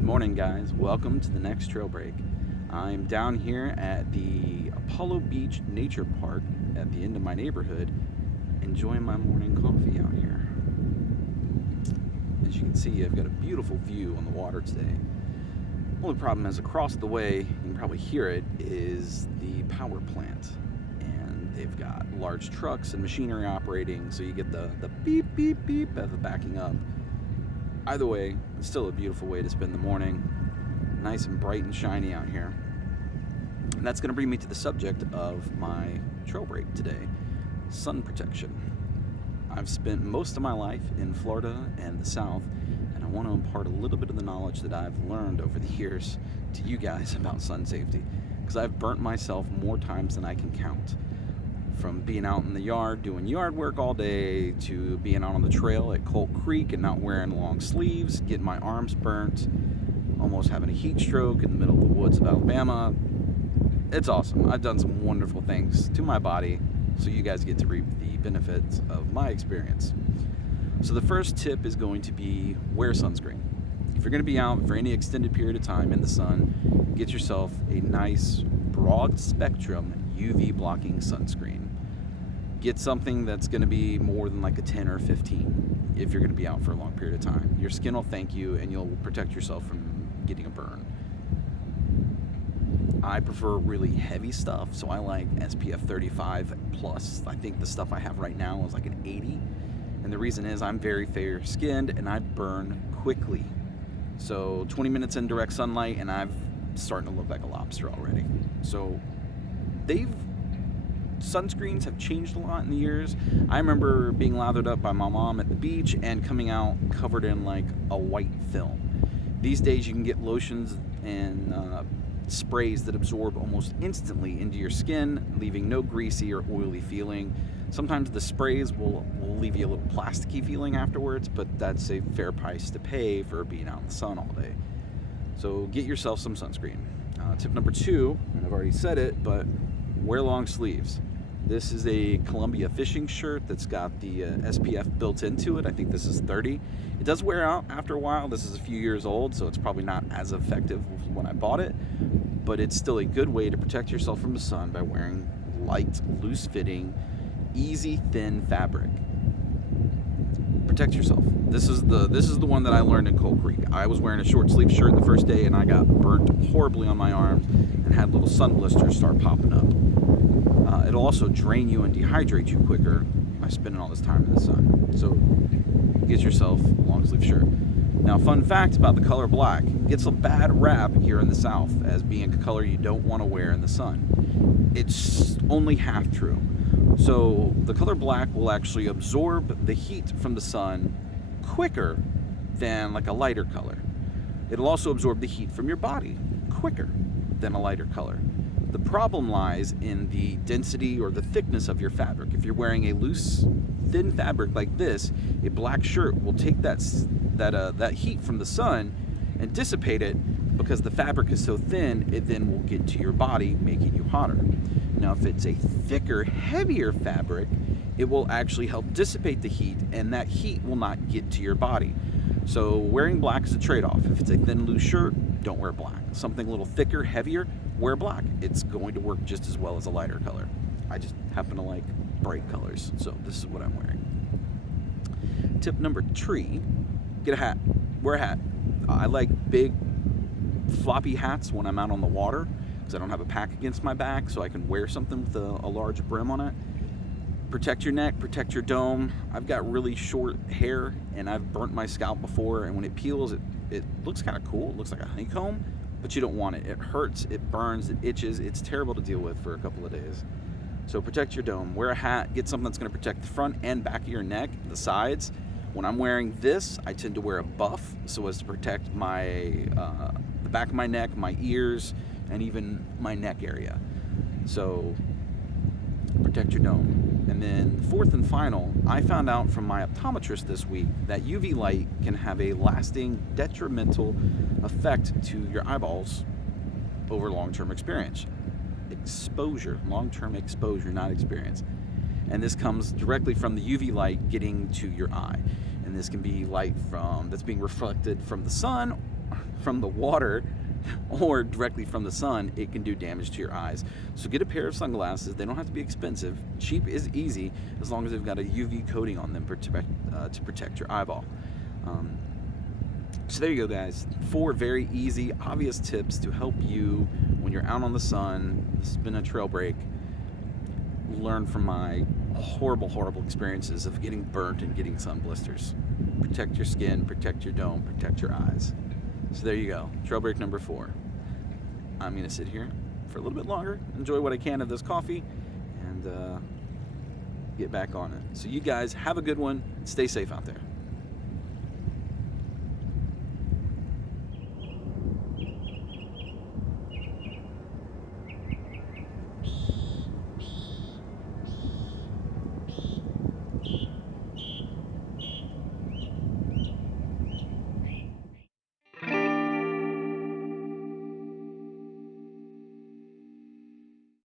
Good morning, guys. Welcome to the next trail break. I'm down here at the Apollo Beach Nature Park at the end of my neighborhood, enjoying my morning coffee out here. As you can see, I've got a beautiful view on the water today. Only problem is across the way, you can probably hear it, is the power plant. And they've got large trucks and machinery operating, so you get the beep, beep, beep as the backing up. Either way, it's still a beautiful way to spend the morning. Nice and bright and shiny out here. And that's going to bring me to the subject of my trail break today, sun protection. I've spent most of my life in Florida and the South, and I want to impart a little bit of the knowledge that I've learned over the years to you guys about sun safety, because I've burnt myself more times than I can count. From being out in the yard doing yard work all day, to being out on the trail at Colt Creek and not wearing long sleeves, getting my arms burnt, almost having a heat stroke in the middle of the woods of Alabama. It's awesome. I've done some wonderful things to my body, so you guys get to reap the benefits of my experience. So the first tip is going to be wear sunscreen. If you're going to be out for any extended period of time in the sun, get yourself a nice broad spectrum UV blocking sunscreen. Get something that's going to be more than like a 10 or 15 if you're going to be out for a long period of time. Your skin will thank you, and you'll protect yourself from getting a burn. I prefer really heavy stuff, so I like SPF 35 plus. I think the stuff I have right now is like an 80, and the reason is I'm very fair skinned and I burn quickly. So 20 minutes in direct sunlight and I'm starting to look like a lobster already. So sunscreens have changed a lot in the years. I remember being lathered up by my mom at the beach and coming out covered in like a white film. These days you can get lotions and sprays that absorb almost instantly into your skin, leaving no greasy or oily feeling. Sometimes the sprays will leave you a little plasticky feeling afterwards, but that's a fair price to pay for being out in the sun all day. So get yourself some sunscreen. Tip number 2, and I've already said it, but wear long sleeves. This is a Columbia fishing shirt that's got the SPF built into it. I think this is 30. It does wear out after a while. This is a few years old, so it's probably not as effective when I bought it, but it's still a good way to protect yourself from the sun by wearing light, loose-fitting, easy, thin fabric. Protect yourself. This is the one that I learned in Cold Creek. I was wearing a short sleeve shirt the first day, and I got burnt horribly on my arms and had little sun blisters start popping up. It'll also drain you and dehydrate you quicker by spending all this time in the sun. So get yourself a long sleeve shirt. Now, fun fact about the color black: it gets a bad rap here in the South as being a color you don't want to wear in the sun. It's only half true. So the color black will actually absorb the heat from the sun quicker than like a lighter color. It'll also absorb the heat from your body quicker than a lighter color. The problem lies in the density or the thickness of your fabric. If you're wearing a loose, thin fabric like this, a black shirt will take that heat from the sun and dissipate it, because the fabric is so thin, it then will get to your body, making you hotter. Now, if it's a thicker, heavier fabric, it will actually help dissipate the heat, and that heat will not get to your body. So wearing black is a trade-off. If it's a thin, loose shirt, don't wear black. Something a little thicker, heavier, wear black. It's going to work just as well as a lighter color. I just happen to like bright colors, so this is what I'm wearing. Tip number 3, get a hat. Wear a hat. I like big, floppy hats when I'm out on the water, because I don't have a pack against my back, so I can wear something with a large brim on it. Protect your neck, protect your dome. I've got really short hair, and I've burnt my scalp before, and when it peels, it looks kind of cool. It looks like a honeycomb, but you don't want it. It hurts, it burns, it itches. It's terrible to deal with for a couple of days. So protect your dome. Wear a hat. Get something that's going to protect the front and back of your neck, the sides. When I'm wearing this, I tend to wear a buff so as to protect my the back of my neck, my ears, and even my neck area. So protect your dome. And then 4th and final, I found out from my optometrist this week that UV light can have a lasting detrimental effect to your eyeballs over long-term exposure, long-term exposure, not experience. And this comes directly from the UV light getting to your eye. And this can be light that's being reflected from the sun, from the water or directly from the sun, it can do damage to your eyes. So get a pair of sunglasses. They don't have to be expensive. Cheap is easy as long as they've got a UV coating on them to protect your eyeball. So there you go, guys. 4 very easy, obvious tips to help you when you're out on the sun. This has been a trail break. Learn from my horrible experiences of getting burnt and getting sun blisters. Protect your skin, protect your dome, protect your eyes. So there you go, trail break number 4. I'm gonna sit here for a little bit longer, enjoy what I can of this coffee, and get back on it. So you guys have a good one. Stay safe out there.